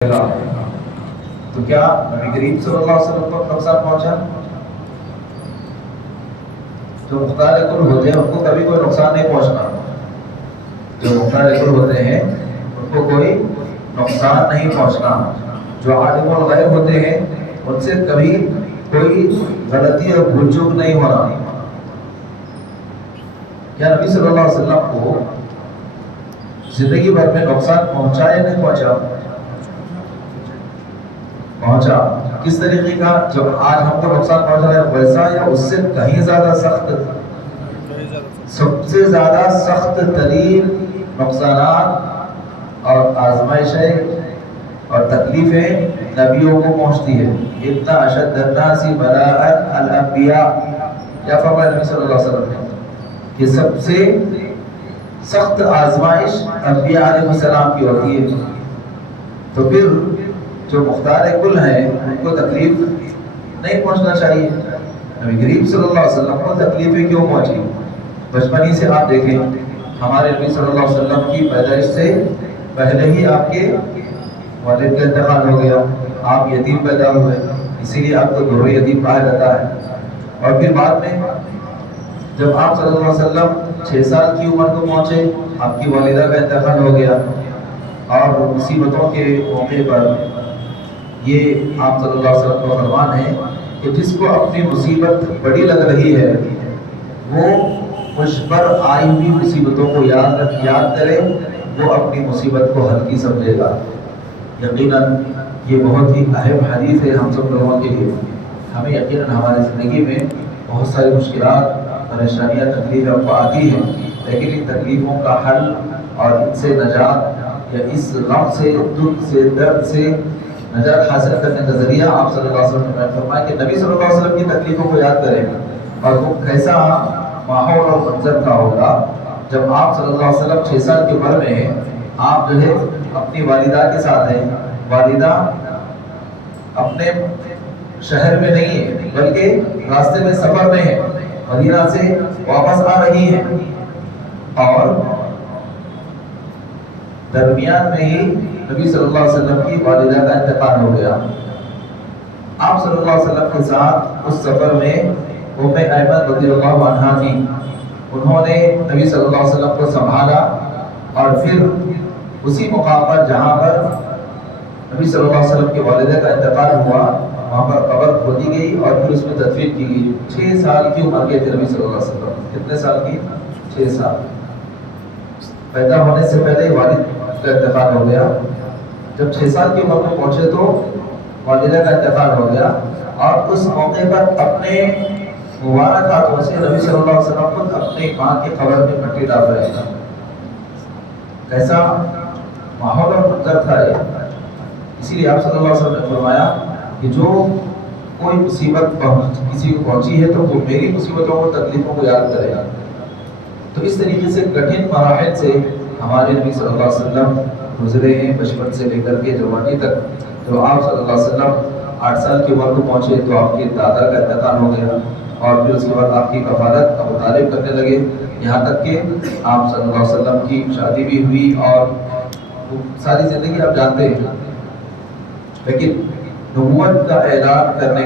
تو کیا نبی کریم صلی اللہ علیہ وسلم کو نقصان پہنچا؟ جو مختار کل ہوتے ہیں ان کو کبھی کوئی نقصان نہیں پہنچنا. جو مختار کل ہوتے ہیں ان کو کوئی نقصان نہیں پہنچنا. جو عالم الغیب ہوتے ہیں ان سے کبھی کوئی غلطی اور بھول چوک نہیں ہونا. کیا نبی صلی اللہ علیہ وسلم کو زندگی بھر میں نقصان پہنچا یا نہیں پہنچا؟ پہنچا. کس طریقے کا؟ جب آج ہم کو نقصان پہنچا ہے ویسا یا اس سے کہیں زیادہ سخت. سب سے زیادہ سخت ترین نقصانات اور آزمائشیں اور تکلیفیں نبیوں کو پہنچتی ہے. اتنا اشد الناس بلاء الانبیاء، کیا فرمایا نبی صلی اللہ علیہ وسلم نے کہ سب سے سخت آزمائش انبیاء علیہ السلام کی ہوتی ہے. تو پھر جو مختار کل ہیں ان کو تکلیف نہیں پہنچنا چاہیے. نبی کریم صلی اللہ علیہ وسلم کو تکلیفیں کیوں پہنچی؟ بچپنی سے آپ دیکھیں ہمارے نبی صلی اللہ علیہ وسلم کی پیدائش سے پہلے ہی آپ کے والد کا انتقال ہو گیا. آپ یتیم پیدا ہوئے، اسی لیے آپ کو دور یتیم کہا جاتا ہے. اور پھر بعد میں جب آپ صلی اللہ علیہ وسلم 6 سال کی عمر کو پہنچے آپ کی والدہ کا انتقال ہو گیا. اور مصیبتوں کے موقع پر یہ آپ صلی اللہ علیہ وسلم کا فرمان ہے کہ جس کو اپنی مصیبت بڑی لگ رہی ہے وہ مجھ پر آئی ہوئی مصیبتوں کو یاد کرے، وہ اپنی مصیبت کو ہلکی سمجھے گا. یقیناً یہ بہت ہی اہم حدیث ہے ہم سب لوگوں کے لیے. ہمیں یقیناً ہماری زندگی میں بہت ساری مشکلات، پریشانیاں، تکلیفیں ہم کو آتی ہیں، لیکن ان تکلیفوں کا حل اور ان سے نجات یا اس غم سے، دکھ سے، درد سے نجات حاصل کرنے کا ذریعہ آپ صلی اللہ علیہ وسلم نے فرمایا کہ نبی صلی اللہ علیہ وسلم کی تکلیفوں کو یاد کریں. اور وہ کیسا ماحول اور منظر کا ہوگا جب آپ صلی اللہ علیہ وسلم 6 سال کی عمر میں ہیں. آپ جو ہے اپنی والدہ کے ساتھ ہیں، والدہ اپنے شہر میں نہیں ہے بلکہ راستے میں سفر میں ہے، مدینہ سے واپس آ رہی ہیں، اور درمیان میں ہی نبی صلی اللہ علیہ وسلم کی والدہ کا انتقال ہو گیا. آپ صلی اللہ علیہ وسلم کے ساتھ اس سفر میں ام ایمن رضی اللہ عنہا تھی. انہوں نے نبی صلی اللہ علیہ وسلم کو سنبھالا اور پھر اسی مقام پر جہاں پر نبی صلی اللہ علیہ وسلم کی والدہ کا انتقال ہوا وہاں پر قبر کھودی گئی اور پھر اس میں تدفین کی گئی. 6 سال کی عمر کے تھے نبی صلی اللہ علیہ وسلم. کتنے سال کی؟ 6 سال. پیدا ہونے سے پہلے والد کا انتقال ہو گیا. جب 6 سال کی عمر میں پہنچے تو والدہ کا انتقال ہو گیا، اور اس موقع پر اپنے مبارک ہاتھوں سے نبی صلی اللہ علیہ وسلم خود اپنی ماں کی قبر میں مٹی ڈال رہے تھے. کیسا ماحول اور منظر تھا یہ. اسی لیے آپ صلی اللہ علیہ وسلم نے فرمایا کہ جو کوئی مصیبت کسی کو پہنچی ہے تو وہ میری مصیبتوں کو، تکلیفوں کو یاد کرے گا. تو اس طریقے سے کٹھن مراحل سے ہمارے نبی صلی اللہ علیہ وسلم گزرے ہیں، بچپن سے لے کر کے جوانی تک. جب آپ صلی اللہ علیہ وسلم 8 سال کی عمر کو پہنچے تو آپ کے دادا کا انتقال ہو گیا، اور پھر اس کے بعد آپ کی کفالت ابو طالب کرنے لگے، یہاں تک کہ آپ صلی اللہ علیہ وسلم کی شادی بھی ہوئی اور ساری زندگی آپ جانتے ہیں. لیکن نبوت کا اعلان کرنے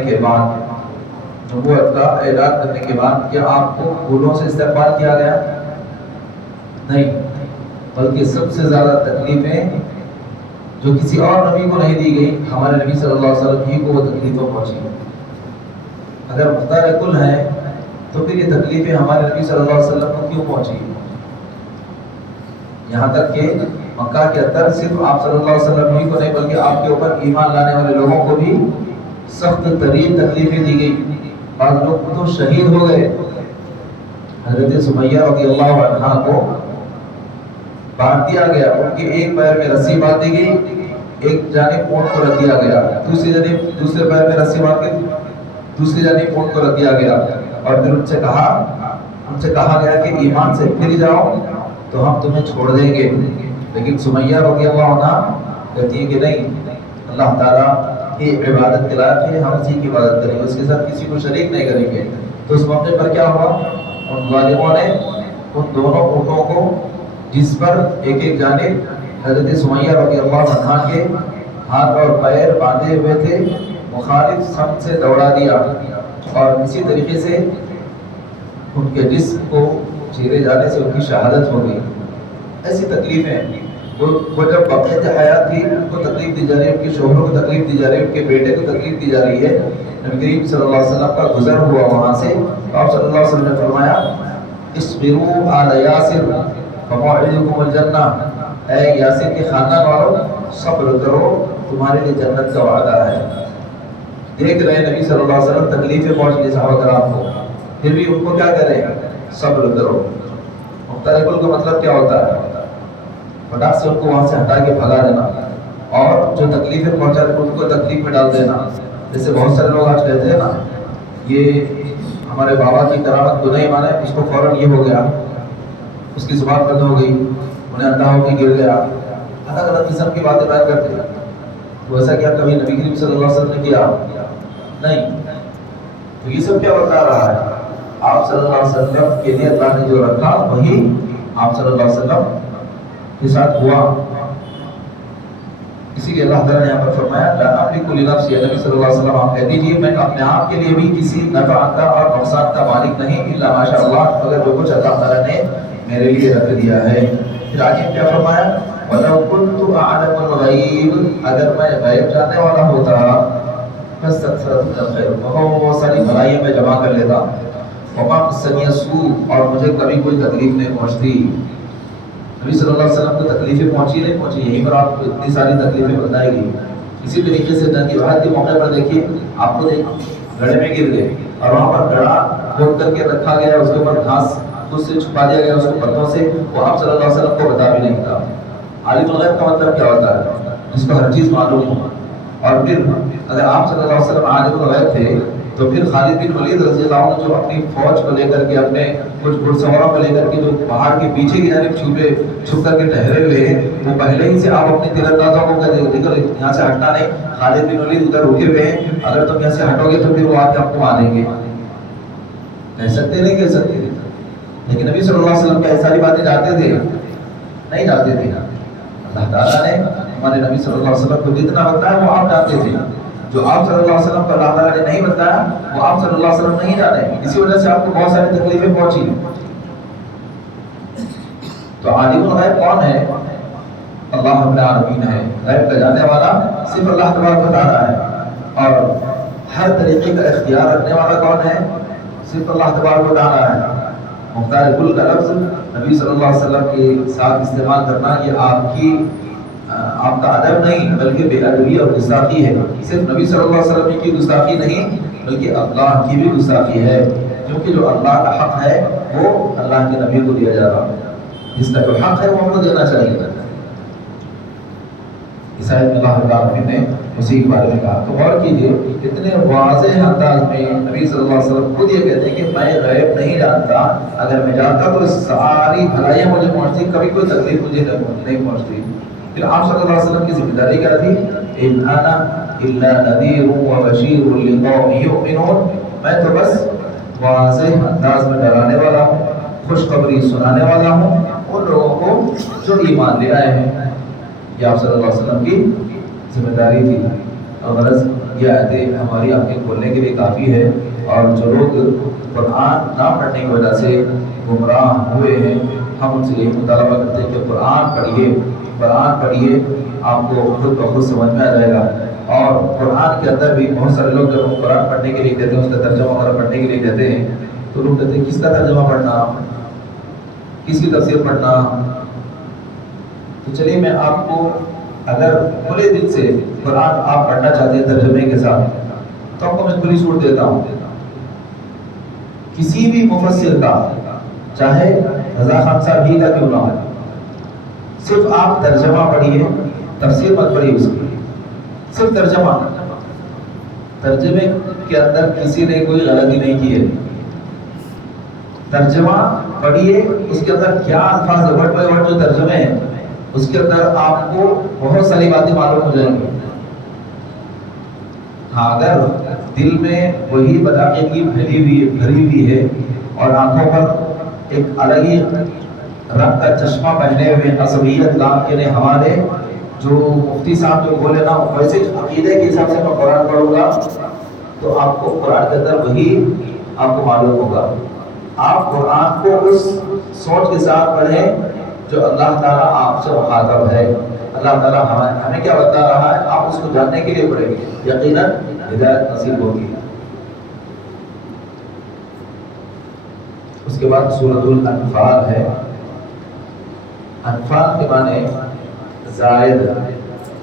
کے بعد کیا آپ کو پھولوں سے استقبال کیا گیا؟ نہیں، بلکہ سب سے زیادہ تکلیفیں جو کسی اور نبی کو نہیں دی گئی، ہمارے نبی صلی اللہ علیہ وسلم ہی کو وہ تکلیفیں پہنچی. اگر مختار کل ہیں تو پھر یہ تکلیفیں ہمارے نبی صلی اللہ علیہ وسلم کو کیوں پہنچی؟ یہاں تک کہ مکہ کے اندر صرف آپ صلی اللہ علیہ وسلم ہی کو نہیں بلکہ آپ کے اوپر ایمان لانے والے لوگوں کو بھی سخت ترین تکلیفیں دی گئی. بعض لوگ تو شہید ہو گئے. حضرت سمیہ رضی اللہ عنہا کو باندھ دیا گیا، ان کے ایک پیر میں رسی باندھ دی گئی، ایک جانب اونٹ کو رکھ دیا گیا، دوسرے پیر میں رسی باندھ کے دوسری جانب اونٹ کو رکھ دیا گیا، اور پھر ان سے کہا گیا کہ ایمان سے پھر جاؤ تو ہم تمہیں چھوڑ دیں گے. لیکن سمیہ رضی اللہ عنہا کہتی ہے کہ نہیں، اللہ تعالیٰ کی عبادت کے لائق ہے، ہم اسی کی عبادت کریں گے، اس کے ساتھ کسی کو شریک نہیں کریں گے. تو اس موقع پر کیا ہوا؟ ان ظالموں نے ان دونوں اونٹوں کو جس پر ایک جانب حضرت سمیہ رضی اللہ عنہا کے ہاتھ اور پیر باندھے ہوئے تھے، مخالف سمت سے دوڑا دیا، اور اسی طریقے سے ان کے جسم کو چیرے جانے سے ان کی شہادت ہو گئی۔ ایسی تکلیفیں وہ جب بقیت حیات تھی ان کو تکلیف دی جا رہی ہے، ان کے شوہروں کو تکلیف دی جا رہی ہے، ان کے بیٹے کو تکلیف دی جا رہی ہے۔ نبی کریم صلی اللہ علیہ وسلم کا گزر ہوا وہاں سے، تو آپ صلی اللہ علیہ وسلم نے فرمایا اصبروا آل یاسر فموعدکم الجنہ، اے یاسر کے خاندان والوں صبر کرو، تمہارے لیے جنت کا وعدہ ہے۔ دیکھ رہے ہیں نبی صلی اللہ علیہ وسلم تکلیفیں پہنچ گئی صحابہ کرام کو، پھر بھی ان کو کیا کریں؟ صبر کرو۔ مختلف کا مطلب کیا ہوتا ہے؟ فٹاک سے ان کو وہاں سے ہٹا کے بھگا دینا، اور جو تکلیفیں پہنچا رہے ان کو تکلیف میں ڈال دینا۔ جیسے بہت سارے لوگ آج کہتے ہیں نا، یہ ہمارے بابا کی کرامت کو نہیں مانے، اس کو فوراً یہ ہو گیا، اس کی زبان بند ہو گئی، انہیں اندھا ہو کے گر گیا، الگ الگ قسم کی باتیں بیان کرتے ہیں۔ تو ایسا کیا کبھی نبی کریم صلی اللہ علیہ وسلم نے کیا؟ نہیں۔ تو یہ سب کیا بتا رہا ہے؟ آپ صلی اللہ علیہ وسلم کے لیے اللہ نے جو رکھا وہی آپ صلی اللہ علیہ وسلم کے ساتھ ہوا۔ اسی لیے اللہ تعالیٰ نے یہاں پر فرمایا لا املک لنفسی، نبی صلی اللہ علیہ وسلم آپ کہہ دیجیے میں اپنے آپ کے لیے بھی کسی نفع کا اور نقصان کا مالک نہیں، الا ماشاء اللہ، مگر جو کچھ اللہ تعالیٰ نے میرے لیے رکھ دیا ہے۔ پھر آگے کیا فرمایا؟ وَلَوْ كُنْتُ أَعْلَمُ الْغَيْبَ، اگر میں غیب جاننے والا ہوتا فَاسْتَكْثَرْتُ مِنَ الْخَيْرِ، بہت ساری بھلائیاں میں جمع کر لیتا، وَمَا مَسَّنِيَ السُّوءُ، اور مجھے کبھی کوئی تکلیف نہیں پہنچتی۔ نبی صلی اللہ علیہ وسلم کو تکلیفیں پہنچی نہیں پہنچی، یہیں پر آپ کو اتنی ساری تکلیفیں بتائی گئی۔ اسی طریقے سے جنگ جہاد کے موقع پر دیکھیے، آپ کو گڑھے میں گر گئے اور وہاں پر گڑھا کھود کر کے رکھا گیا، اس کے اوپر گھاس خود سے چھپا دیا گیا اس کو پتوں سے، وہ آپ صلی اللہ علیہ وسلم کو بتا بھی نہیں تھا۔ عالم الغیب کا مطلب کیا ہوتا ہے؟ جس کو ہر چیز معلوم ہو۔ اور پھر اگر آپ صلی اللہ علیہ وسلم عالم الغیب تھے تو پھر خالد بن ولید رضی اللہ عنہ جو اپنی فوج کو لے کر کے، اپنے کچھ گھڑ سواروں کو لے کر کے جو پہاڑ کے پیچھے کی جانب چھپ کر کے ٹھہرے ہوئے ہیں، وہ پہلے ہی سے آپ اپنے تیر اندازوں کو کہتے ہیں یہاں سے ہٹنا نہیں، خالد بن ولید ادھر رکے ہوئے ہیں، اگر تم یہاں سے ہٹو گے تو پھر وہ آ کے آپ کو مار دیں گے۔ کہہ سکتے نہیں کہہ سکتے، لیکن نبی صلی اللہ علیہ وسلم کیا ساری باتیں جانتے تھے؟ نہیں جانتے تھے۔ اللہ تعالیٰ نے ہمارے نبی صلی اللہ علیہ وسلم کو جتنا بتایا وہ آپ جانتے تھے، جو آپ صلی اللہ علیہ وسلم کو اللہ تعالیٰ نے نہیں بتایا وہ آپ صلی اللہ علیہ وسلم نہیں جانے، اسی وجہ سے آپ کو بہت ساری تکلیفیں پہنچی۔ تو عالم الغیب کون ہے؟ اللہ رب العالمین ہے۔ غیب کا جاننے والا صرف اللہ تبارک و تعالیٰ ہے، اور ہر طریقے کا اختیار رکھنے والا کون ہے؟ صرف اللہ تبارک و تعالیٰ ہے۔ مختار کل کا لفظ نبی صلی اللہ علیہ وسلم کے ساتھ استعمال کرنا یہ آپ کا ادب نہیں بلکہ بے ادبی اور گستاخی ہے۔ صرف نبی صلی اللہ علیہ وسلم کی گستاخی نہیں بلکہ اللہ کی بھی گستاخی ہے، کیونکہ جو اللہ کا حق ہے وہ اللہ کے نبی کو دیا جا رہا ہے، جس کا جو حق ہے وہ ہم کو دینا چاہیے۔ عیسائی اللہ العالمین نے اسی کے بارے میں کہا۔ تو غور کیجیے اتنے واضح انداز میں نبی صلی اللہ علیہ وسلم خود یہ کہتے ہیں کہ میں غیب نہیں جانتا، اگر میں جانتا تو ساری بھلائیاں مجھے پہنچتی، کبھی کوئی تکلیف مجھے نہیں پہنچتی۔ پھر آپ صلی اللہ علیہ وسلم کی ذمہ داری کیا تھی؟ ان انا الا نذیر و بشیر لقوم یؤمنون، میں تو بس واضح انداز میں ڈرانے والا ہوں، خوشخبری سنانے والا ہوں ان لوگوں کو جو ایمان لے آئے ہیں۔ یہ آپ صلی اللہ علیہ وسلم کی ذمہ داری تھی، اور غرض یہ آیتیں ہماری آنکھیں کھولنے کے لیے کافی ہے، اور جو لوگ قرآن نہ پڑھنے کی وجہ سے گمراہ ہوئے ہیں ہم ان سے یہی مطالبہ کرتے ہیں کہ قرآن پڑھیے، آپ کو خود بخود سمجھ میں آ جائے گا۔ اور قرآن کے اندر بھی بہت سارے لوگ جب قرآن پڑھنے کے لیے کہتے ہیں، اس کا ترجمہ وغیرہ پڑھنے کے لیے کہتے ہیں، تو لوگ کہتے ہیں کس کا ترجمہ پڑھنا، کس کی تفسیر پڑھنا۔ تو چلیے میں آپ کو اگر کھلے دل سے قرآن آپ پڑھنا چاہتے ہیں ترجمے کے ساتھ تو آپ کو میں کھلی چھوٹ دیتا ہوں، کسی بھی مفسر کا، چاہے رضا خان صاحب ہی کا کیوں نہ ہو، صرف آپ ترجمہ پڑھیے، تفسیر مت پڑھیے اس کی، صرف ترجمے کے اندر کسی نے کوئی غلطی نہیں کی ہے۔ ترجمہ پڑھیے، اس کے اندر کیا الفاظ ورڈ بائی ورڈ جو ترجمے ہیں اس کے اندر آپ کو بہت ساری باتیں معلوم ہو جائیں گی۔ ہاں اگر دل میں وہی بداقے کی بھری ہوئی ہے اور آنکھوں پر ایک الگ ہی رنگ کا چشمہ پہنے ہوئے عصبیت نام کے ہمارے جو مفتی صاحب جو بولے نا ویسے عقیدے کے حساب سے میں قرآن پڑھوں گا تو آپ کو قرآن کے اندر وہی آپ کو معلوم ہوگا. آپ قرآن کو اس سوچ کے ساتھ پڑھیں جو اللہ تعالیٰ آپ سے مخاطب ہے. اللہ تعالیٰ ہمیں کیا بتا رہا ہے آپ اس کو جاننے کے لیے پڑھیں گے, یقیناً ہدایت نصیب ہوگی. اس کے بعد سورۃ الانفال ہے. انفال کے معنی زائد,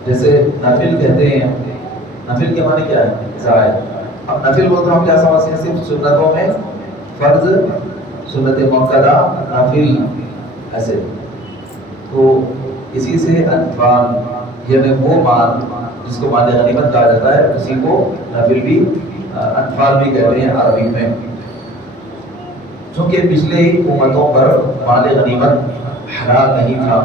جیسے نفل کہتے ہیں, نفل کے معنی کیا ہے زائد. اب نفل بولتے ہم کیا سمجھتے ہیں صرف سنتوں میں فرض, سنت مؤکدہ, نفل ایسے. تو اسی سے انفال یعنی وہ مال جس کو مال غنیمت کہا جاتا ہے اسی کو نفل بھی انفال بھی کہتے ہیں عربی میں. چونکہ پچھلے ہی امتوں پر مال غنیمت حلال نہیں تھا.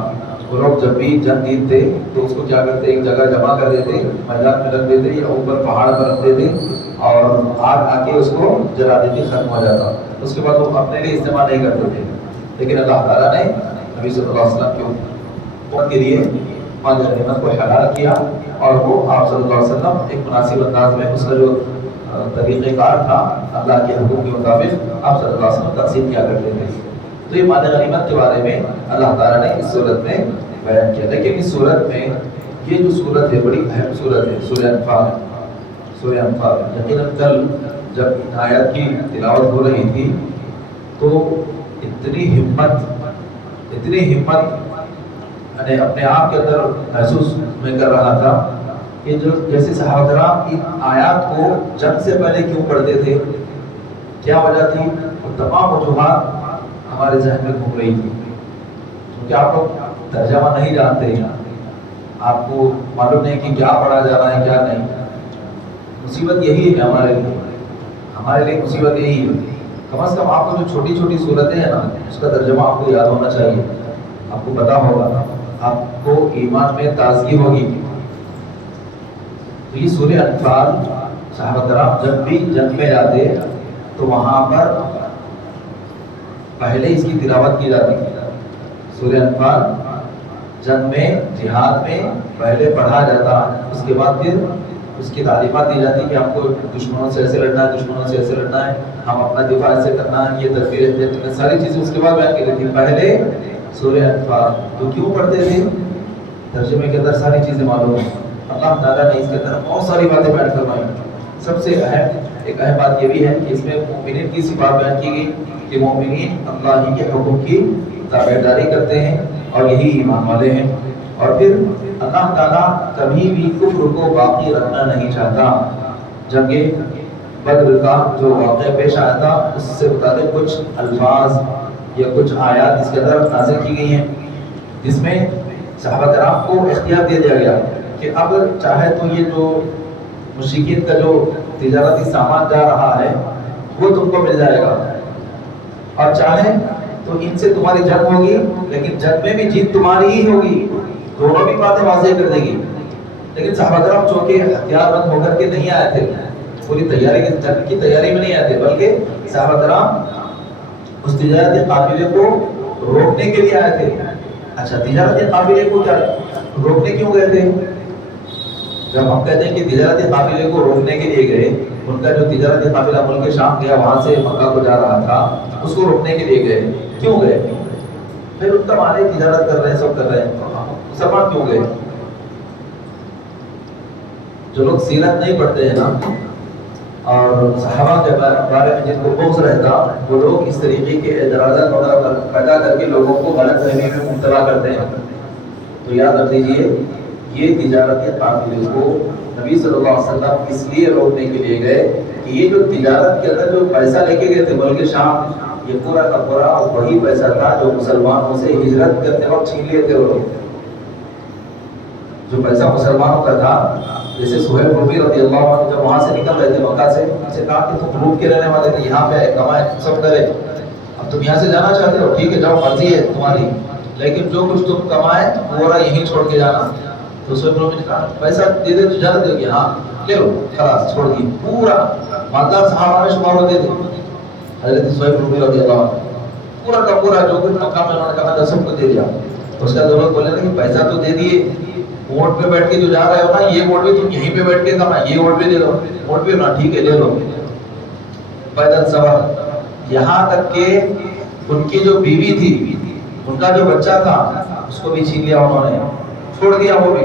وہ لوگ جب بھی جنگ جیتتے تو اس کو کیا کرتے, ایک جگہ جمع کر دیتے, میدان میں رکھ دیتے یا اوپر پہاڑ پر رکھ دیتے اور آگ آ کے اس کو جلا دیتی, ختم ہو جاتا. اس کے بعد وہ اپنے لیے استعمال نہیں کرتے تھے. لیکن اللہ تعالیٰ نے نبی صلی اللہ علیہ وسلم کے لیے مال غنیمت کو حلال کیا اور وہ آپ صلی اللہ علیہ وسلم ایک مناسب انداز میں اس کا جو طریقہ کار تھا اللہ کے حکم کے مطابق آپ صلی اللہ علیہ وسلم تقسیم کیا کرتے تھے. تو یہ مال غنیمت کے بارے میں اللہ تعالیٰ نے اس صورت میں بیان کیا. لیکن اس صورت میں یہ جو صورت ہے بڑی اہم صورت ہے, سورہ انفال. سورہ انفال یقیناً کل جب ان آیات کی تلاوت ہو رہی تھی تو اتنی ہمت یعنی اپنے آپ کے اندر محسوس میں کر رہا تھا کہ جو جیسے صحابہ کرام ان آیات کو جنگ سے پہلے کیوں پڑھتے تھے, کیا وجہ تھی, وہ تمام وجوہات ہمارے ذہن میں گھوم رہی تھی. کیونکہ آپ لوگ ترجمہ نہیں جانتے, آپ کو معلوم نہیں کہ کیا پڑھا جا رہا ہے کیا نہیں. مصیبت یہی ہے ہمارے لیے مصیبت یہی ہے. کم از کم آپ کو جو چھوٹی چھوٹی صورتیں ہیں نا اس کا ترجمہ آپ کو یاد ہونا چاہیے, آپ کو پتا ہوگا, آپ کو ایمان میں تازگی ہوگی. تو یہ سورہ انفال صحابہ کرام جب بھی جنگ میں جاتے تو وہاں پر پہلے اس کی تلاوت کی جاتی. سورہ انفال جنگ میں جہاد میں پہلے پڑھا جاتا, اس کے بعد پھر اس کی تعلیمات دی جاتی کہ آپ کو دشمنوں سے ایسے لڑنا ہے, دشمنوں سے ایسے لڑنا ہے, ہم اپنا دفاع ایسے کرنا ہے, یہ تدبیر ساری چیزیں اس کے بعد بیان کی جاتی. پہلے سورہ انفال تو کیوں پڑھتے تھے, ترجمے کے اندر ساری چیزیں معلوم ہیں. اللہ تعالیٰ نے اس کے اندر بہت ساری باتیں بیان کروائی. سب سے ایک اہم بات یہ بھی ہے کہ اس میں مومنین کی صفات بیان کی گئی کہ مومنین اللہ ہی کے حکم کی تابعداری کرتے ہیں اور یہی ایمان والے ہیں. اور پھر اللہ تعالیٰ کبھی بھی کفر کو باقی رکھنا نہیں چاہتا. جنگ بدر کا جو واقعہ پیش آیا تھا اس سے متعلق کچھ الفاظ یا کچھ آیات اس کے اندر نازل کی گئی ہیں جس میں صحابہ کرام کو اختیار دے دیا گیا کہ اب چاہے تو یہ جو مشرکین کا جو تجارتی سامان جا رہا ہے وہ تم کو مل جائے گا, اور چاہے تو ان سے تمہاری جنگ ہوگی لیکن جنگ میں بھی جیت تمہاری ہی ہوگی. دونوں بھی باتیں واضح کر دے گی. لیکن صحابہ کرام چونکہ ہتھیار بند ہو کر کے نہیں آئے تھے, پوری تیاری جنگ کی تیاری میں نہیں آئے تھے, بلکہ صحابہ کرام اس تجارتی قافلے کو روکنے کے لیے آئے تھے. اچھا, تجارتی قافلے کو کیا روکنے کیوں گئے تھے؟ جب ہم کہتے ہیں کہ تجارتی قافلے کو روکنے کے لیے گئے, ان کا جو تجارتی قافلہ ملک شام گیا وہاں سے مکہ کو جا رہا تھا, اس کو روکنے کے لیے گئے. کیوں گئے؟ پھر ان کا مانے تجارت کر رہے ہیں, سب کر رہے ہیں, مسلمان کیوں گئے؟ جو لوگ سیرت نہیں پڑھتے ہیں نا اور صحابہ کے بارے میں جن کو بغض رہتا, وہ لوگ اس طریقے کے اعتراضات وغیرہ پیدا کر کے لوگوں کو غلط فہمی میں مبتلا کرتے ہیں. تو یاد رکھ لیجیے یہ تجارتی قافلے کو نبی صلی اللہ علیہ وسلم اس لیے روکنے کے لیے گئے کہ یہ جو تجارت کے اندر جو پیسہ لے کے گئے تھے ملک شام, یہ پورا کا پورا وہی پیسہ تھا جو مسلمانوں سے ہجرت کرتے وقت چھین لیے تھے. وہ لوگ جو پیسہ مسلمانوں کا تھا, جیسے سہیل رومی رضی اللہ عنہ جب وہاں سے نکل رہے تھے مکہ سے, ان سے کہا کہ تم روم کے رہنے والے تھے, یہاں پہ کمائے سب کرے, اب تم یہاں سے جانا چاہتے ہو ٹھیک ہے جاؤ, مرضی ہے تمہاری, لیکن جو کچھ تم کمائے پورا یہیں چھوڑ کے جانا. تو سہیل رومی نے کہا پیسہ دے دے تو جانا دے گی, ہاں لے لو, خلاص چھوڑ دی. پورا مالدار صحابہ میں شمار ہوتے تھے. حضرت سہیل رومی رضی اللہ عنہ پورا کا پورا جو کچھ مکہ میں انہوں نے کہا تھا سب کو دے دیا. اس کا دولت بولے کہ پیسہ تو دے دیے ووٹ پہ بیٹھ کے جو جا رہے ہو نا، یہ ووٹ بھی تم یہیں پہ بیٹھ کے کرنا، یہ ووٹ بھی دے دو، ووٹ بھی نا ٹھیک ہے لے لو، پیدل سفر۔ یہاں تک کہ ان کی جو بیوی تھی، ان کا جو بچہ تھا، اس کو بھی چھین لیا انہوں نے، چھوڑ دیا وہ بھی۔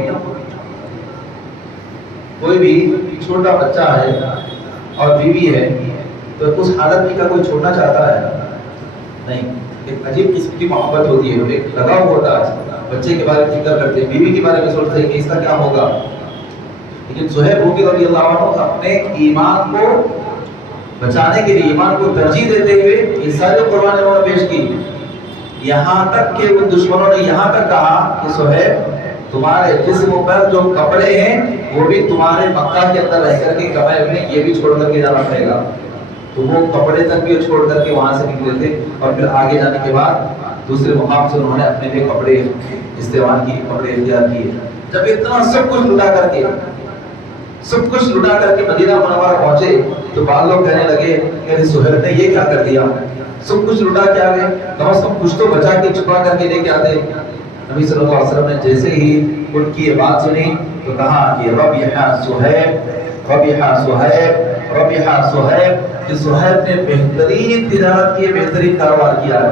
کوئی بھی چھوٹا بچہ ہے اور بیوی ہے تو اس حالت میں کا کوئی چھوڑنا چاہتا ہے؟ نہیں۔ ایک عجیب قسم کی محبت ہوتی ہے، ایک لگاؤ ہوتا ہے، بچے کے بارے میں فکر کرتے ہیں، بیوی کے بارے میں سوچتے ہیں کہ اس کا کیا ہوگا۔ لیکن صہیب رومی رضی اللہ عنہ اپنے ایمان کو بچانے کے لیے، ایمان کو ترجیح دیتے ہوئے یہ ساری قربانی انہوں نے پیش کی۔ یہاں تک کہ ان دشمنوں نے یہاں تک کہا کہ صہیب تمہارے جسم پر جو کپڑے ہیں وہ بھی تمہارے مکہ کے اندر رہ کر کے کمائے ہوئے، یہ بھی چھوڑ کر کے جانا پڑے گا۔ تو وہ کپڑے تک بھی چھوڑ کر کے وہاں سے نکلے تھے، اور پھر آگے جانے کے بعد دوسرے مقام سے انہوں نے اپنے لیے کپڑے استعمال کیے، کپڑے اختیار کیے۔ جب اتنا سب کچھ لٹا کر کے مدینہ منورہ پہنچے تو بعض لوگ کہنے لگے کہ سہیل نے یہ کیا کر دیا، سب کچھ لٹا کے آ گئے، کم از کم کچھ تو بچا کے چھپا کر کے لے کے آتے۔ نبی صلی اللہ علیہ وسلم نے جیسے ہی ان کی یہ بات سنی تو کہا کہ ربح صہیب، ربح صہیب، ربح صہیب، کہ صہیب نے بہترین تجارت کی، بہترین کاروبار کیا ہے۔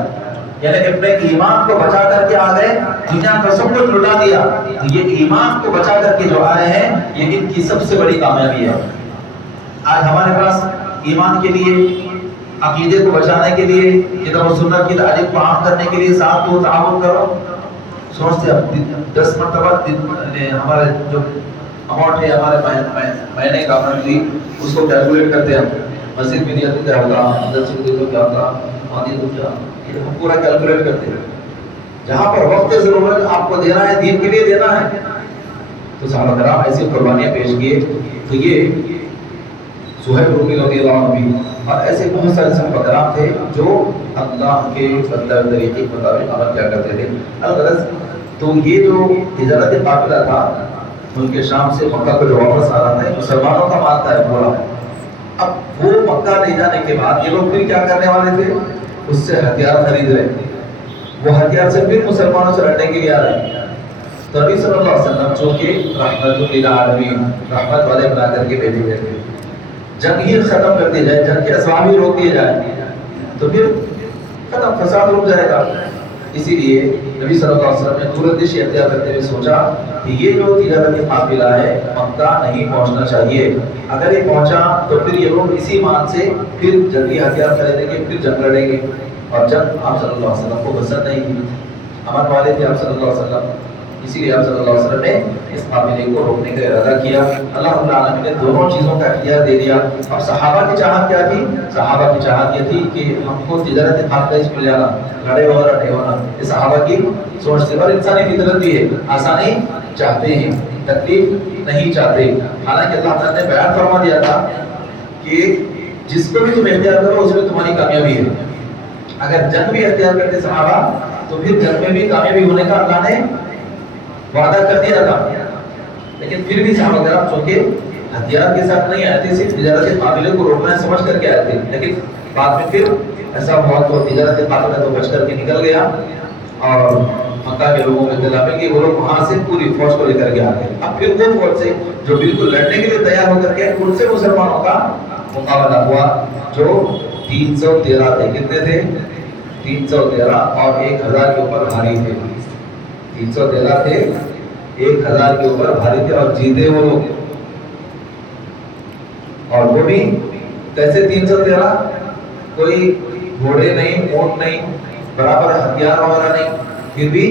یعنی اپنے ایمان کو بچا کر کے آ گئے، دنیا کا سب کچھ لٹا دیا، تو یہ ایمان کو بچا کر کے جو آئے ہیں یہ ان کی سب سے بڑی کامیابی ہے۔ آج ہمارے پاس ایمان کے لیے، عقیدے کو بچانے کے لیے، کتاب و سنت کی تعلیم کو عام کرنے کے لیے ساتھ دو تعاون کرو، سوچتے ہیں 10 مرتبہ ہمارے جو اماؤنٹ ہے ہمارے مہینے کا منتھلی، اس کو کیلکولیٹ کرتے ہیں، مسجد میں دیا تو کیا ہوگا، درس میں دیا تو کیا ہوگا، وہاں دیا تو کیا، یہ ہم پورا کیلکولیٹ کرتے ہیں۔ جہاں پر وقت ضرورت آپ کو دینا ہے، دین کے لیے دینا ہے، تو صحابہ کرام ایسی قربانیاں پیش کیے۔ تو یہ صہیب رومی رضی اللہ عنہ بھی، اور ایسے بہت سارے صحابہ کرام تھے جو اللہ کے مطلب طریقے کے مطابق عمل کیا کرتے تھے۔ الغرض تو یہ جو تجارت قافلہ تھا ملک شام سے مکہ کو جو واپس آ رہا تھا، مسلمانوں کا مال تھا پورا۔ اب وہ مکہ لے جانے کے بعد یہ لوگ پھر کیا کرنے والے تھے، اس سے ہتھیار خرید رہے، وہ ہتھیار سے پھر مسلمانوں سے لڑنے کے لیے آ رہے ہیں۔ تو نبی صلی اللہ علیہ وسلم جو کہ رحمت للعالمین، رحمت والے بنا کر کے بھیجے گئے تھے، جنگ ہی ختم کر دی جائے، جنگ کے اسباب ہی روک دیے جائیں تو پھر ختم، فساد رک جائے گا۔ اسی لیے نبی صلی اللہ علیہ وسلم نے دوردش اختیار کرتے ہوئے سوچا کہ یہ جو تجارتی قافلہ ہے مکہ نہیں پہنچنا چاہیے، اگر یہ پہنچا تو پھر یہ لوگ اسی مان سے پھر جنگی ہتھیار خریدیں گے، پھر جنگ لڑیں گے، اور جنگ آپ صلی اللہ علیہ وسلم کو پسند نہیں تھی، امن والے تھے آپ صلی اللہ علیہ وسلم، اسی لیے آپ صلی اللہ علیہ وسلم نے اس قافلے کو روکنے کا ارادہ کیا۔ اللہ رب العالمین نے دونوں چیزوں کا اختیار دے دیا۔ اب صحابہ کی چاہت کیا تھی؟ صحابہ کی چاہت یہ تھی کہ ہم کو تجارت قافلہ سے مل جانا، لڑے وغیرہ نہیں ہونا، یہ صحابہ کی سوچ تھی، اور انسانی فطرت بھی ہے، آسانی چاہتے ہیں، تکلیف نہیں چاہتے۔ حالانکہ اللہ تعالیٰ نے بیان فرما دیا تھا کہ جس کو بھی تم اختیار کرو اس میں تمہاری کامیابی ہے۔ اگر جنگ بھی اختیار کرتے صحابہ تو پھر جنگ میں بھی کامیابی ہونے کا اللہ نے وعدہ کر دیا تھا، لیکن پھر بھی صحابہ کرام چونکہ ہتھیار کے ساتھ نہیں آئے تھے، صرف تجارت قافلے کو روکنا ہے سمجھ کر کے آئے تھے، لیکن بعد میں پھر ایسا ہوا تو تجارت قافلہ تو بچ کر کے نکل گیا، اور مکہ کے لوگوں میں اطلاع مل گئی، وہ لوگ وہاں سے پوری فوج کو لے کر کے آ گئے۔ اب پھر وہ فوج سے جو بالکل لڑنے کے لیے تیار ہو کر کے ان سے مسلمانوں کا مقابلہ ہوا، جو 313 تھے۔ کتنے تھے؟ 313، اور 1000 کے اوپر بھاری تھے۔ 313 تھے، 1000 کے اوپر بھاری تھے، اور جیتے وہ لوگ۔ اور وہ بھی کیسے 313؟ کوئی گھوڑے نہیں، اونٹ نہیں، برابر ہتھیار وغیرہ نہیں، پھر بھی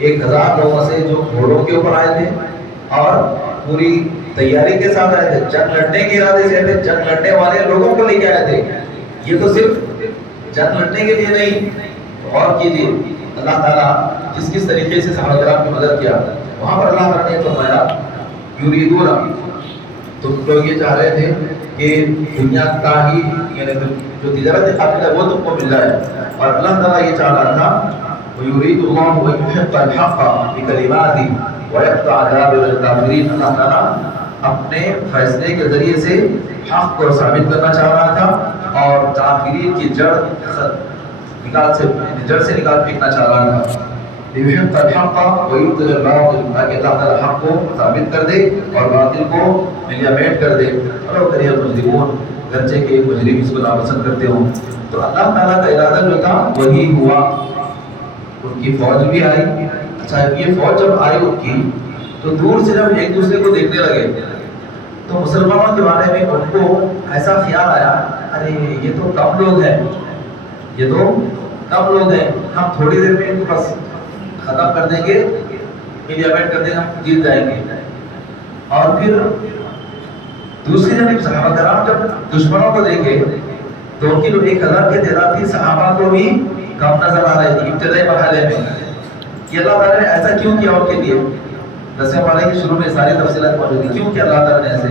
1000 لوگوں سے جو گھوڑوں کے اوپر آئے تھے اور پوری تیاری کے ساتھ آئے تھے، جنگ لڑنے کے ارادے سے آئے تھے، جنگ لڑنے والے لوگوں کو لے کے آئے تھے۔ یہ تو صرف جنگ لڑنے کے لیے نہیں، اور کیجیے اللہ تعالیٰ کس طریقے سے صحابہ کرام کی مدد کیا۔ وہاں پر اللہ تعالیٰ نے فرمایا یریدون، تم لوگ یہ چاہ رہے تھے کہ دنیا کا ہی یعنی جو تجارت قافلہ ہے وہ تم کو مل جائے، اور اللہ تعالیٰ یہ چاہ رہا تھا وَيُرِيدُ اللَّهُ وَيُحِقَّ الْحَقَّ بِكَلِمَاتِهِ وَيَقْطَعَ دَابِرَ الْكَافِرِينَ۔ اللہ تعالیٰ اپنے فیصلے کے ذریعے سے حق کو ثابت کرنا چاہ رہا تھا، اور کافرین کی جڑ سے نکال پھینکنا چاہ رہا تھا۔ لِيُحِقَّ الْحَقَّ وَيُبْطِلَ الْبَاطِلَ، تاکہ اللہ تعالیٰ حق کو ثابت کر دے اور باطل کو ملیامینٹ کر دے۔ اور کریہ المجرمون، گرچہ کہ مجرم اس کو ناپسند کرتے ہوں۔ تو اللہ تعالیٰ کا ارادہ جو تھا وہی ہوا، ان کی فوج بھی آئی۔ اچھا، یہ فوج جب آئی ان کی تو دور سے جب ایک دوسرے کو دیکھنے لگے تو مسلمانوں کے بارے میں ان کو ایسا خیال آیا، ارے یہ تو کم لوگ ہیں، یہ تو کم لوگ ہیں، ہم تھوڑی دیر میں ان کو بس ختم کر دیں گے، ملیامینٹ کر دیں گے، ہم جیت جائیں گے۔ اور پھر دوسری جانب صحابہ کرام جب دشمنوں کو دیکھے تو ان کی جو 1000 کی تعداد تھی، صحابہ کو بھی کم نظر آ رہی تھی ابتدائی مرحلے میں۔ کہ اللہ تعالیٰ نے ایسا کیوں کیا ان کے لیے؟ 10ویں پارے کے شروع میں ساری تفصیلات موجود ہیں، کیوں کیا اللہ تعالیٰ نے ایسے؟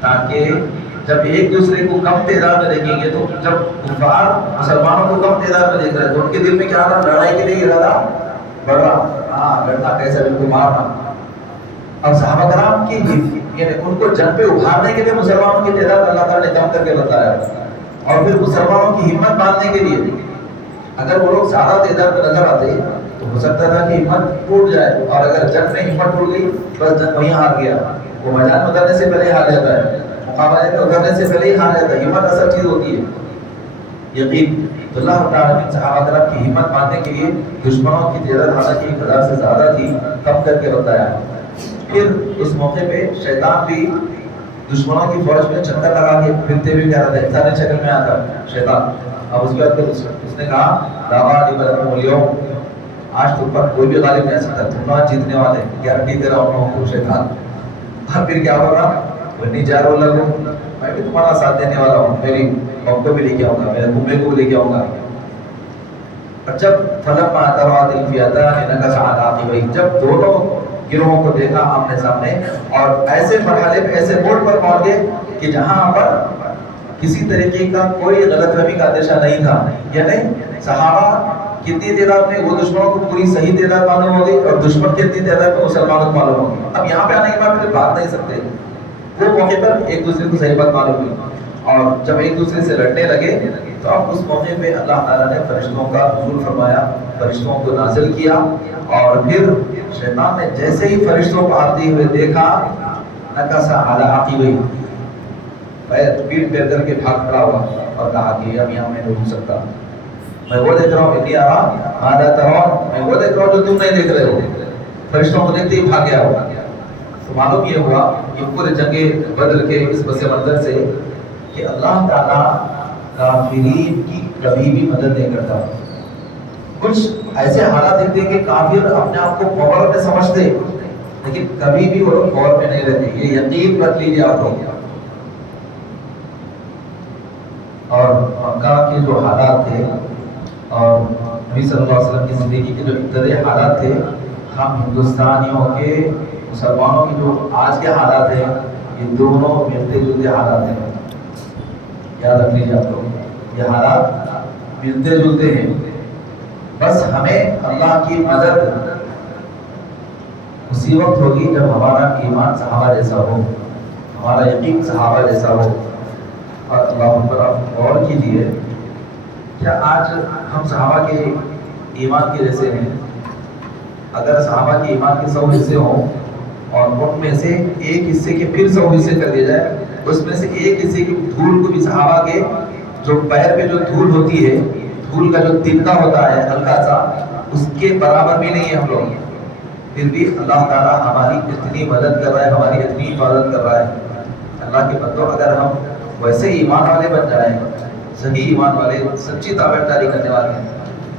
تاکہ جب ایک دوسرے کو کم تعداد میں دیکھیں گے تو جب کفار مسلمانوں کو کم تعداد میں دیکھ رہے ہیں تو ان کے دل میں کیا رہا؟ لڑائی کے لیے ارادہ بڑھ رہا، ہاں لڑنا کیسا، ان کو مارنا۔ اب صحابہ کرام کی یعنی ان کو جنگ پہ ابھارنے کے لیے مسلمانوں کی تعداد اللہ تعالیٰ نے کم کر کے بتایا، اور پھر مسلمانوں کی ہمت باندھنے کے لیے اگر وہ لوگ زیادہ تعداد میں نظر آتے تو ہو سکتا تھا کہ ہمت ٹوٹ جائے، اور اگر جنگ میں ہمت ٹوٹ گئی بس جنگ وہیں ہار گیا۔ وہ میدان میں اترنے سے پہلے ہار جاتا ہے، مقابلے میں اترنے سے پہلے ہی ہار جاتا ہے۔ ہمت اصل چیز ہوتی ہے، یقین۔ تو اللہ تعالیٰ نے صحابہ کرام کی ہمت باندھنے کے لیے دشمنوں کی تعداد حالانکہ 1000 سے زیادہ تھی کم کر کے بتایا۔ پھر اس موقع پہ شیطان بھی دشمنوں کی فوج میں چکر لگا کے پھرتے ہوئے کہہ رہا تھا، انسانی شکل میں آتا شیطان۔ اب اس کے بعد اس نے کہا لا غالب لکم اليوم، آج تم پر کوئی بھی غالب نہیں آ سکتا، تم آج جیتنے والے، گارنٹی دے رہا ہوں لوگوں کو شیطان۔ اب پھر کیا ہوگا؟ وَإِنِّي جَارٌ لَكُمْ، میں بھی تمہارا ساتھ دینے والا ہوں، میری قوم کو بھی لے کے آؤں گا، میرے کنبے کو بھی لے کے آؤں گا۔ اور جب فَلَمَّا تَرَاءَتِ الْفِئَتَانِ نَكَصَ عَلَىٰ عَقِبَيْهِ، جب دونوں گروہوں کو دیکھا آمنے سامنے، اور ایسے مرحلے پہ ایسے موڑ پر پہنچ گئے کہ جہاں پر کسی طریقے کا کوئی غلط فہمی کا اندیشہ نہیں تھا، یعنی صحابہ کتنی تعداد میں وہ دشمنوں کو پوری صحیح تعداد معلوم ہو گئی اور دشمن کتنی تعداد میں مسلمانوں کو معلوم ہو گئی۔ اب یہاں پہ آنے کے بعد پھر بھاگ نہیں سکتے، وہ موقع پر ایک دوسرے کو صحیح بات معلوم ہوئی، اور جب ایک دوسرے سے لڑنے لگے تو اب اس موقع پہ اللہ تعالیٰ نے فرشتوں کا نزول فرمایا، فرشتوں کو نازل کیا، اور پھر شیطان نے جیسے ہی فرشتوں کو آتے ہوئے دیکھا نکص علی عقبیہ، پیٹ پھیر کر کے بھاگ کھڑا ہوا اور کہا کہ اب یہاں میں نہیں رک سکتا، میں وہ دیکھ رہا ہوں انی ارا ما لا ترون، میں وہ دیکھ رہا ہوں جو تم نہیں دیکھ رہے ہو۔ فرشتوں کو دیکھتے ہی بھاگ گیا ہوا۔ تو معلوم یہ ہوا کہ پورے جنگ بدر کے اس پس منظر سے کہ اللہ تعالیٰ کافرین کی کبھی بھی مدد نہیں کرتا۔ کچھ ایسے حالات دیکھتے ہیں کہ کافر اپنے آپ کو پاور میں سمجھتے لیکن کبھی بھی وہ لوگ پاور میں نہیں رہتے، یہ یقین رکھ لیجیے آپ لوگ۔ اور مکہ کے جو حالات تھے اور نبی صلی اللہ علیہ وسلم کی زندگی کے جو ابتدائی حالات تھے، ہم ہندوستانیوں کے مسلمانوں کی جو آج کے حالات ہیں، یہ دونوں ملتے جلتے حالات ہیں، یاد رکھ لیجیے آپ لوگ، یہ حالات ملتے جلتے ہیں۔ بس ہمیں اللہ کی مدد اسی وقت ہوگی جب ہمارا ایمان صحابہ جیسا ہو، ہمارا یقین صحابہ جیسا ہو۔ اور اللہ پر آپ غور کیجیے، کیا آج ہم صحابہ کے ایمان کے جیسے ہیں؟ اگر صحابہ کے ایمان کے 100 حصے ہوں اور ان میں سے ایک حصے کے پھر 100 حصے کر دیے جائے، اس میں سے ایک حصے کی دھول کو بھی صحابہ کے جو پیر پہ جو دھول ہوتی ہے، دھول کا جو تنکا ہوتا ہے ہلکا سا، اس کے برابر بھی نہیں ہے ہم لوگ، پھر بھی اللہ تعالیٰ ہماری اتنی مدد کر رہا ہے، ہماری اتنی حفاظت کر رہا ہے۔ اللہ کے بندوں، اگر ہم ویسے ایمان والے بن جائیں، صحیح ایمان والے، سچی تابعداری کرنے والے ہیں،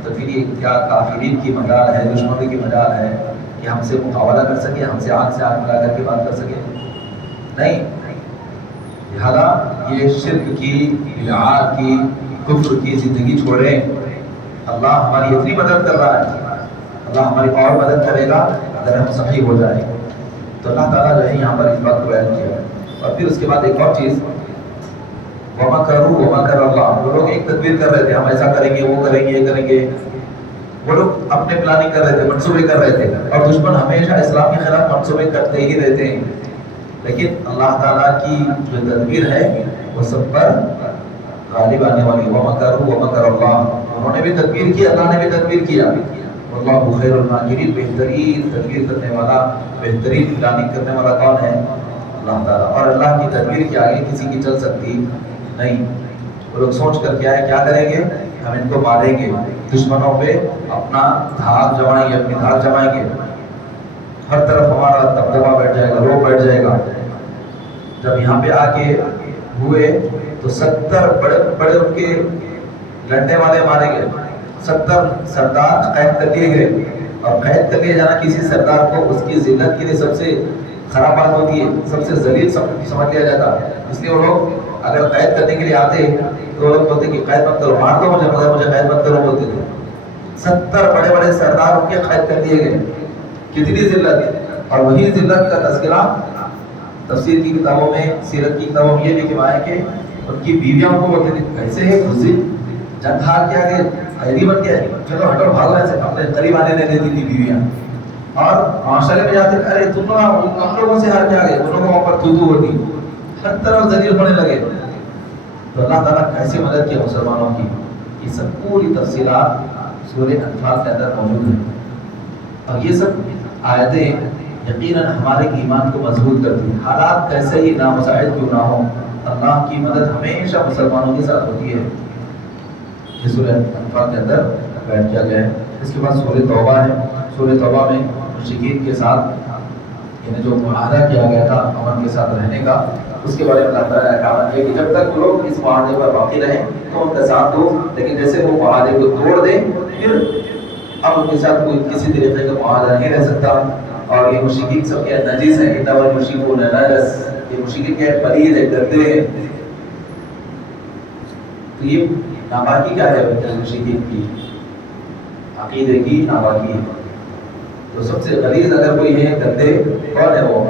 تو پھر یہ کیا کافرین کی مجال ہے، دشمنوں کی مجال ہے کہ ہم سے مقابلہ کر سکے، ہم سے آنکھ ملا کر کے بات کر سکے؟ نہیں۔ لہذا یہ شرک کی، بدعات کی، کفر کی زندگی چھوڑیں۔ اللہ ہماری اتنی مدد کر رہا ہے، اللہ ہماری اور مدد کرے گا اگر ہم صحیح ہو جائیں۔ تو اللہ تعالیٰ جو ہے یہاں پر اس بات کو بیان کیا۔ اور پھر اس کے بعد ایک اور چیز، وَمَكَرُوا وَمَكَرَ اللَّهُ، وہ لوگ ایک تدبیر کر رہے تھے، ہم ایسا کریں گے، وہ کریں گے، یہ کریں گے، وہ لوگ اپنے پلاننگ کر رہے تھے، منصوبے کر رہے تھے، اور دشمن ہمیشہ اسلام کے خلاف منصوبے کرتے ہی رہتے ہیں، لیکن اللہ تعالیٰ کی جو تدبیر ہے وہ سب پر غالب آنے والی۔ وَمَكَرُوا وَمَكَرَ اللَّهُ، انہوں نے بھی تدبیر کی، اللہ نے بھی تدبیر کیا، واللہ خیر الماکرین، بہترین تدبیر کرنے والا، بہترین پلاننگ کرنے والا کون ہے؟ اللہ تعالیٰ. اور اللہ کی تدبیر کے آگے کسی کی چل سکتی نہیں. وہ لوگ سوچ کر کیا کریں گے؟ ہم ان کو ماریں گے، دشمنوں پہ اپنا دھاک جمائیں گے، اپنی دھاک جمائیں گے، ہر طرف ہمارا دبدبہ بیٹھ جائے گا، روب بیٹھ جائے گا. جب یہاں پہ آ کے ہوئے تو 70 بڑے بڑے ان کے لڑنے والے مارے گئے، 70 سردار قید کر لیے گئے. اور قید کر لیے جانا کسی سردار کو اس کی ذلت کے لیے سب سے خراب بات ہوتی ہے، سب سے ذلیل سمجھ لیا جاتا. اس لیے وہ لوگ اگر قید کرنے کے لیے آتے تو وہ لوگ بولتے کہ قید مت کرو، مار دو مجھے مگر مجھے قید مت کرو بولتے تھے. 70 بڑے بڑے سردار ان کے قید کر دیے گئے. کتنی ذلت! اور وہی ذلت کا تذکرہ تفسیر کی کتابوں میں، سیرت کی کتابوں میں یہ لکھے ہوئے ہے کہ ان کی بیویاں ان کو بولتے تھے کیسے ہے خوشی جنگ ہار کے آگے قیدی بن گیا، چلو ہٹو بھاگو ایسے. اپنے قریب آنے نہیں دیتی تھی بیویاں. اور معاشرے میں جاتے ارے تم لوگ ہم لوگوں سے ہار کے آگے، ان لوگوں پر تو ہوتی، ہر طرف ذلیل ہونے لگے. تو اللہ تعالیٰ کیسے مدد کیا مسلمانوں کی، یہ سب پوری تفصیلات سورہ انفال کے اندر موجود ہیں. اور یہ سب آیتیں یقیناً ہمارے ایمان کو مضبوط کرتی ہیں. حالات کیسے ہی نامساعد کیوں نہ ہوں، اللہ کی مدد ہمیشہ مسلمانوں کے ساتھ ہوتی ہے. یہ سورہ انفال کے اندر بیٹھ کیا گیا ہے. اس کے بعد سورہ توبہ ہے. سورہ توبہ میں مشرکین کے ساتھ یعنی جو معاہدہ کیا گیا تھا امن کے ساتھ رہنے کا، اس کے بارے میں اللہ تعالیٰ نے کہا ہے کہ جب تک لوگ اس معاہدے پر باقی رہیں تو ان کا ساتھ دو، لیکن جیسے وہ معاہدے کو توڑ دیں پھر اب ان کے ساتھ کوئی کسی طریقے کا معاہدہ نہیں رہ سکتا. اور یہ مشرکین سب کے نجس ہیں، انما المشرکون نجس، یہ مشرکین کے پلید ہے، گندے ہیں. تو یہ ناپاکی کیا ہے مشرکین کی؟ عقیدے کی ناپاکی ہے. تو سب سے غلیظ اگر کوئی ہے گندے کون ہے وہ؟